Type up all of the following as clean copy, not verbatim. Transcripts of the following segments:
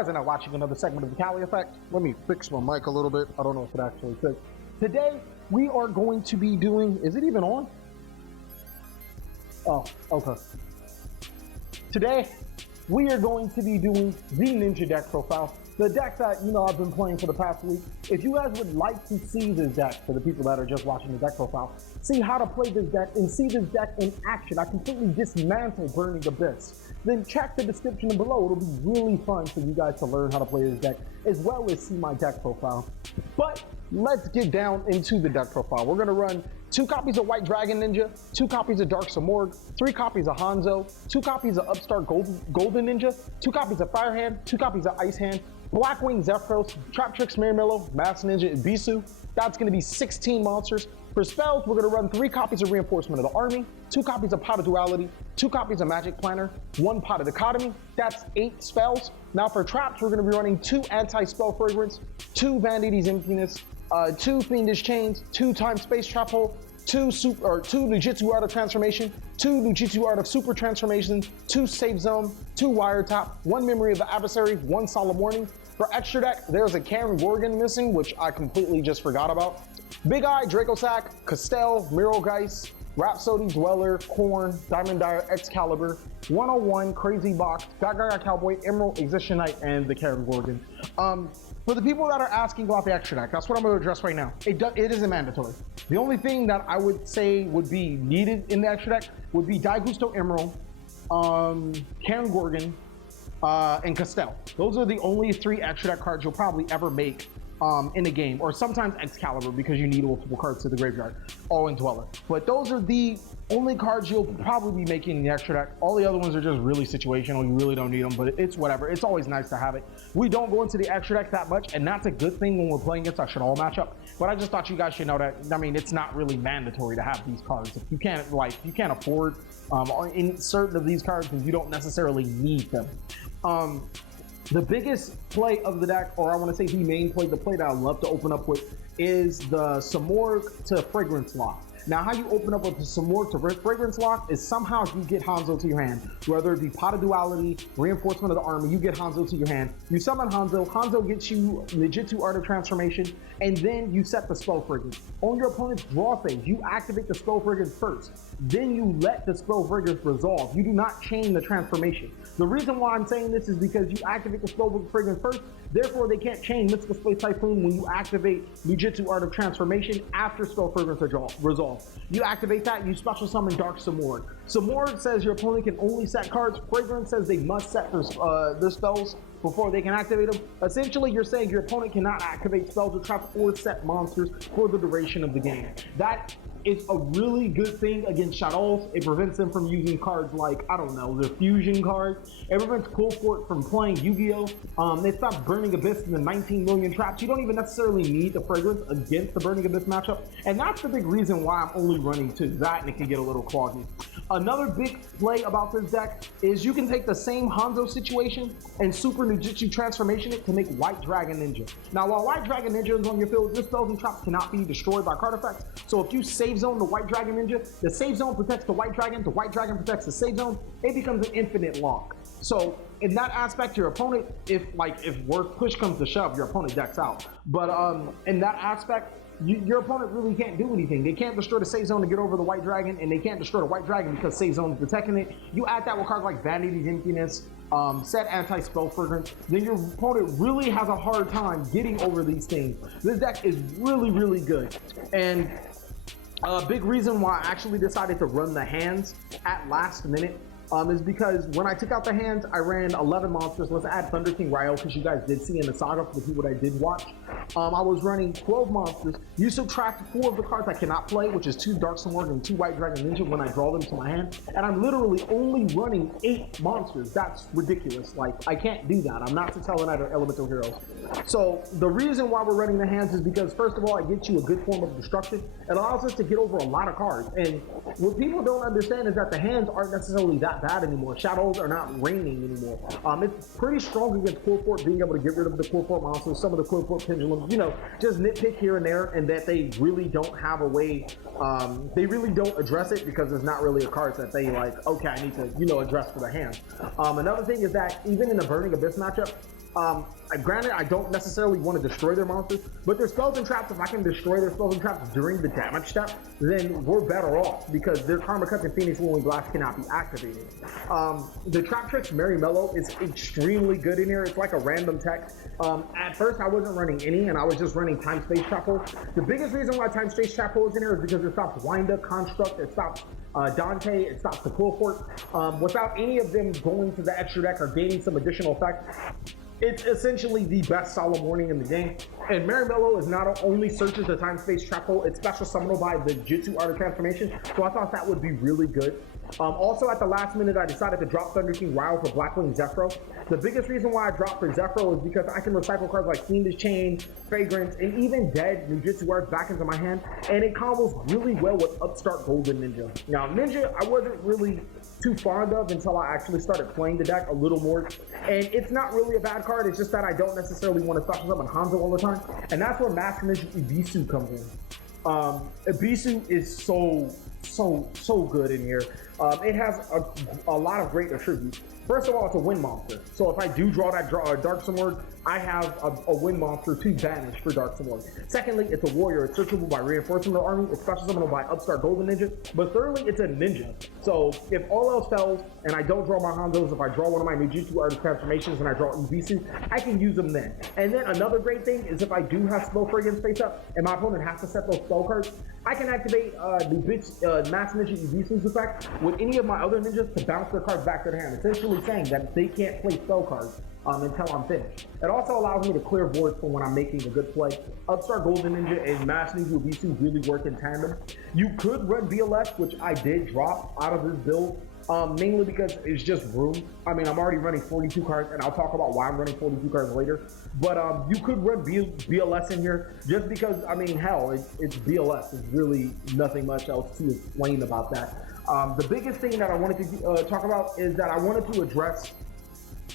guys are now watching another segment of the TheCaliEffect. Let me fix my mic a little bit. I don't know if it actually fits. Today, we are going to be doing... Is it even on? Oh, okay. Today, we are going to be doing the Ninja deck profile. The deck that, you know, I've been playing for the past week. If you guys would like to see this deck, for the people that are just watching the deck profile, see how to play this deck and see this deck in action. I completely dismantled Burning Abyss. Then check the description below. It'll be really fun for you guys to learn how to play this deck, as well as see my deck profile. But let's get down into the deck profile. We're gonna run 2 copies of White Dragon Ninja, 2 copies of Dark Simorgh, 3 copies of Hanzo, 2 copies of Upstart Golden Ninja, 2 copies of Fire Hand, 2 copies of Ice Hand, Blackwing Zephyros, Traptrix Myremelo, Master Ninja Ebisu. That's going to be 16 monsters. For spells, we're going to run 3 copies of Reinforcement of the Army, 2 copies of Pot of Duality, 2 copies of Magic Planner, 1 Pot of Dichotomy. That's 8 spells. Now for traps, we're going to be running 2 Anti-Spell Fragrance, 2 Vanity's Emptiness, 2 Fiendish Chains, 2 Time Space Traphole, 2 Ninjitsu Art of Transformation, 2 Ninjitsu Art of Super Transformation, 2 Save Zone, 2 Wiretap, 1 Memory of the Advasary, 1 Solemn Warning. For extra deck, there's a Gorgon missing, which I completely just forgot about. Big Eye, Dracossack, Castel, Meirrogiest, Rhapsody, Dweller, Corn, Diamond Dire, Excalibur, 101, Crazy Box, Gaga Cowboy, Emerald, Exhibition Knight, and the Gorgon. For the people that are asking about the extra deck, that's what I'm going to address right now. It isn't mandatory. The only thing that I would say would be needed in the extra deck would be Daigusto Emerald, Gorgon, and Castel. Those are the only 3 extra deck cards you'll probably ever make in the game, or sometimes Excalibur because you need multiple cards to the graveyard, all in Dweller. But those are the only cards you'll probably be making in the extra deck. All the other ones are just really situational. You really don't need them, but it's whatever. It's always nice to have it. We don't go into the extra deck that much, and that's a good thing when we're playing against our Shadol matchup. But I just thought you guys should know that, I mean, it's not really mandatory to have these cards. If you can't, you can't afford in certain of these cards, then you don't necessarily need them. The biggest play of the deck, or I want to say the main play, the play that I love to open up with, is the Simorgh to Fragrance Lock. Now, how you open up with the Simorgh to Fragrance Lock is somehow you get Hanzo to your hand. Whether it be Pot of Duality, Reinforcement of the Army, you get Hanzo to your hand. You summon Hanzo, Hanzo gets you Ninjitsu Art of Transformation, and then you set the Spell Fragrance. On your opponent's draw phase, you activate the Spell Fragrance first. Then you let the Spell Fragrance resolve. You do not chain the transformation. The reason why I'm saying this is because you activate the Spell Fragrance first, therefore they can't chain Mystical Space Typhoon when you activate Ninjitsu Art of Transformation after Spell Fragrance resolve. You activate that, you special summon Dark Simorgh. Simorgh says your opponent can only set cards. Fragrance says they must set their spells before they can activate them. Essentially, you're saying your opponent cannot activate spells or traps or set monsters for the duration of the game. That is a really good thing against Shadows. It prevents them from using cards like, I don't know, the fusion cards. It prevents Coolport from playing Yu-Gi-Oh! It stops Burning Abyss in the 19 million traps. You don't even necessarily need the Fragrance against the Burning Abyss matchup. And that's the big reason why I'm only running 2. That, and it can get a little cloggy. Another big play about this deck is you can take the same Hanzo situation and Super Ninjitsu Transformation it to make White Dragon Ninja. Now, while White Dragon Ninja is on your field, your spells and traps cannot be destroyed by card effects. So if you save zone the White Dragon Ninja, the save zone protects the White Dragon protects the save zone, it becomes an infinite lock. So in that aspect, your opponent, if worst push comes to shove, your opponent decks out. But in that aspect, your opponent really can't do anything. They can't destroy the save zone to get over the White Dragon, and they can't destroy the White Dragon because save zone is protecting it. You add that with cards like Vanity's Emptiness, set Anti-Spell Fragrance, then your opponent really has a hard time getting over these things. This deck is really, really good. And a big reason why I actually decided to run the hands at last minute is because when I took out the hands, I ran 11 monsters. Let's add Thunder King Ryo, because you guys did see in the saga for the people that did watch. I was running 12 monsters. You subtract 4 of the cards I cannot play, which is 2 Dark Simorgh and 2 White Dragon Ninja when I draw them to my hand. And I'm literally only running 8 monsters. That's ridiculous. Like, I can't do that. I'm not Satellite Knight or Elemental Heroes. So the reason why we're running the hands is because, first of all, it gets you a good form of destruction. It allows us to get over a lot of cards. And what people don't understand is that the hands aren't necessarily that bad anymore. Shadows are not reigning anymore. It's pretty strong against Coolport, being able to get rid of the Coolport monsters, some of the Coolport pendulums, you know, just nitpick here and there, and that they really don't have a way, they really don't address it because it's not really a card that they like, okay, I need to, you know, address for the hand. Another thing is that even in the Burning Abyss matchup, Granted, I don't necessarily want to destroy their monsters, but their spells and traps, if I can destroy their spells and traps during the damage step, then we're better off because their Karma Cuts and Fiendish Chain Blast cannot be activated. The Traptrix Myremelo is extremely good in here. It's like a random tech. At first, I wasn't running any, and I was just running Time Space Traphole. The biggest reason why Time Space Traphole is in here is because it stops Wind Up, Construct, it stops Dante, it stops the Quill Fort. Without any of them going to the extra deck or gaining some additional effect, it's essentially the best Solemn Warning in the game. And Myremelo is not only searches the Time Space Traphole, it's special summoned by the Ninjitsu Art of Transformation, so I thought that would be really good. Also, at the last minute, I decided to drop Thunder King Ryle for Blackwing Zephyros. The biggest reason why I dropped for Zephyros is because I can recycle cards like Fiendish Chain, Fragrance, and even dead Ninjitsu Art back into my hand, and it combos really well with Upstart Golden Ninja. Now, Ninja, I wasn't really too fond of until I actually started playing the deck a little more, and it's not really a bad card, it's just that I don't necessarily want to stuff up on Hanzo all the time, and that's where Master Ninja Ebisu comes in. Ebisu is so good in here. It has a lot of great attributes. First of all, it's a wind monster. So if I do draw that Dark Simorgh, I have a wind monster to banish for Dark Simorgh. Secondly, it's a warrior. It's searchable by reinforcement of the army. It's special summonable by Upstart Golden Ninja. But thirdly, it's a ninja. So if all else fails and I don't draw my Hanzos, if I draw one of my Ninjitsu Art of Transformations and I draw Ebisu, I can use them then. And then another great thing is if I do have Spell Fragrance face up and my opponent has to set those spell cards, I can activate the Master Ninja Ebisu's effect with any of my other ninjas to bounce their cards back to their hand, essentially saying that they can't play spell cards until I'm finished. It also allows me to clear voids for when I'm making a good play. Upstart Golden Ninja and Master Ninja Ebisu really work in tandem. You could run VLS, which I did drop out of this build, mainly because it's just room. I mean, I'm already running 42 cards, and I'll talk about why I'm running 42 cards later. But you could run BLS in here just because, I mean, hell, it's BLS. There's really nothing much else to explain about that. The biggest thing that I wanted to talk about is that I wanted to address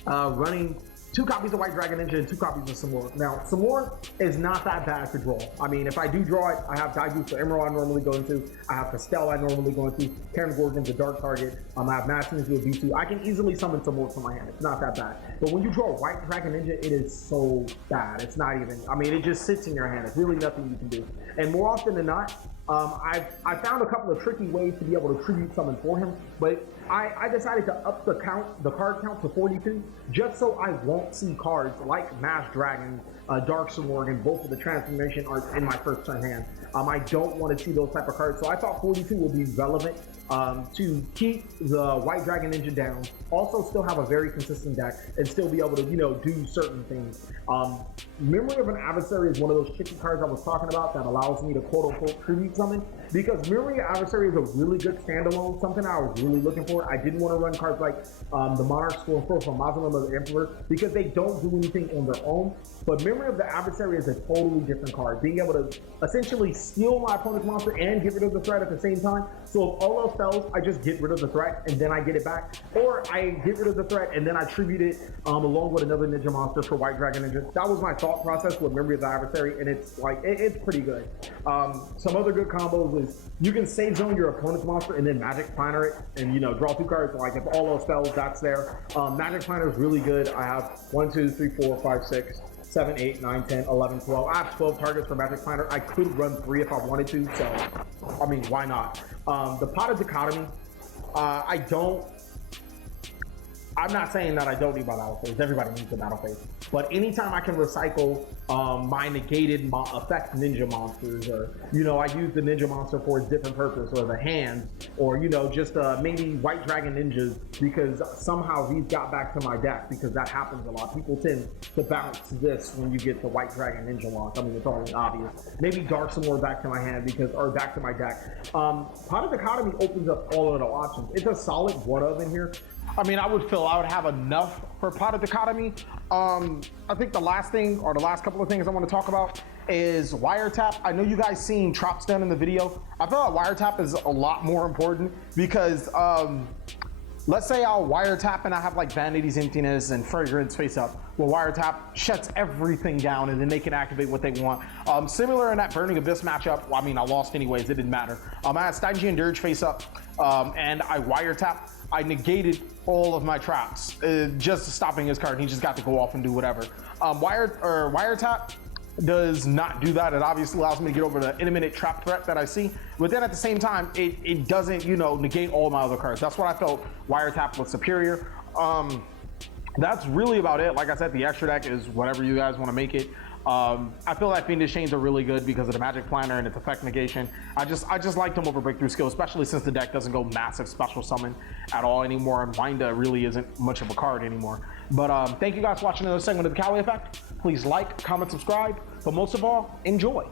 running 2 copies of White Dragon Ninja and 2 copies of Simorgh. Now, Simorgh is not that bad to draw. I mean, if I do draw it, I have Dichotomy for Emerald I normally go into, I have Castel I normally go into, Karen Gorgon's a dark target, I have Master Ninja Ebisu. I can easily summon Simorgh from my hand. It's not that bad. But when you draw a White Dragon Ninja, it is so bad. It's not even, I mean, it just sits in your hand. It's really nothing you can do. And more often than not, I found a couple of tricky ways to be able to tribute summon for him, but I decided to up the card count to 42, just so I won't see cards like Mass Dragon, Dark Simorgh, and both of the transformation arts in my first turn hand. I don't want to see those type of cards, so I thought 42 would be relevant to keep the White Dragon Ninja down, also still have a very consistent deck, and still be able to, you know, do certain things. Memory of an Advasary is one of those tricky cards I was talking about that allows me to quote-unquote tribute summon, because Memory of Advasary is a really good standalone, something I was really looking for. I didn't want to run cards like the Monarch Stormfur from Mausoleum of the Emperor, because they don't do anything on their own, but Memory of the Adversary is a totally different card, being able to essentially steal my opponent's monster and get rid of the threat at the same time. So if all else fails, I just get rid of the threat and then I get it back, or I get rid of the threat and then I tribute it along with another ninja monster for White Dragon Ninja. That was my thought process with Memory of the Adversary, and it's like, it's pretty good. Some other good combos is you can save zone your opponent's monster and then Magic Planner it and, you know, draw 2 cards. Like if all else fails, that's there. Magic Planner is really good. I have 1, 2, 3, 4, 5, 6, 7, 8, 9, 10, 11, 12. I have 12 targets for Magic Planner. I could run 3 if I wanted to, so I mean, why not? The Pot of Dichotomy, I'm not saying that I don't need my battle phase. Everybody needs a battle phase. But anytime I can recycle my negated effect ninja monsters, or, you know, I use the ninja monster for a different purpose, or the hands, or, you know, just maybe White Dragon Ninjas, because somehow these got back to my deck, because that happens a lot. People tend to bounce this when you get the White Dragon Ninja launch. I mean, it's already obvious. Maybe Dark Simorgh back to my hand, or back to my deck. Pot of Dichotomy opens up all of the options. It's a solid one of in here. I mean, I would feel I would have enough for Pot of Dichotomy. I think the last thing, or the last couple of things I want to talk about is Wiretap. I know you guys seen Traps done in the video. I feel like Wiretap is a lot more important because let's say I'll Wiretap and I have like Vanity's Emptiness and Fragrance face up. Well, Wiretap shuts everything down and then they can activate what they want. Similar in that Burning Abyss matchup, well, I mean, I lost anyways, it didn't matter. I had Stygian Dirge face up. and I Wiretap. I negated all of my traps, just stopping his card, and he just got to go off and do whatever. Wiretap does not do that. It obviously allows me to get over the imminent trap threat that I see, but then at the same time, it doesn't, you know, negate all my other cards. That's what I felt Wiretap was superior. That's really about it. Like I said, the extra deck is whatever you guys want to make it. I feel like Fiendish Chains are really good because of the Magic Planner and its effect negation. I just liked them over Breakthrough Skill, especially since the deck doesn't go massive special summon at all anymore, and Winda really isn't much of a card anymore. But thank you guys for watching another segment of the Cali Effect. Please like, comment, subscribe, but most of all, enjoy.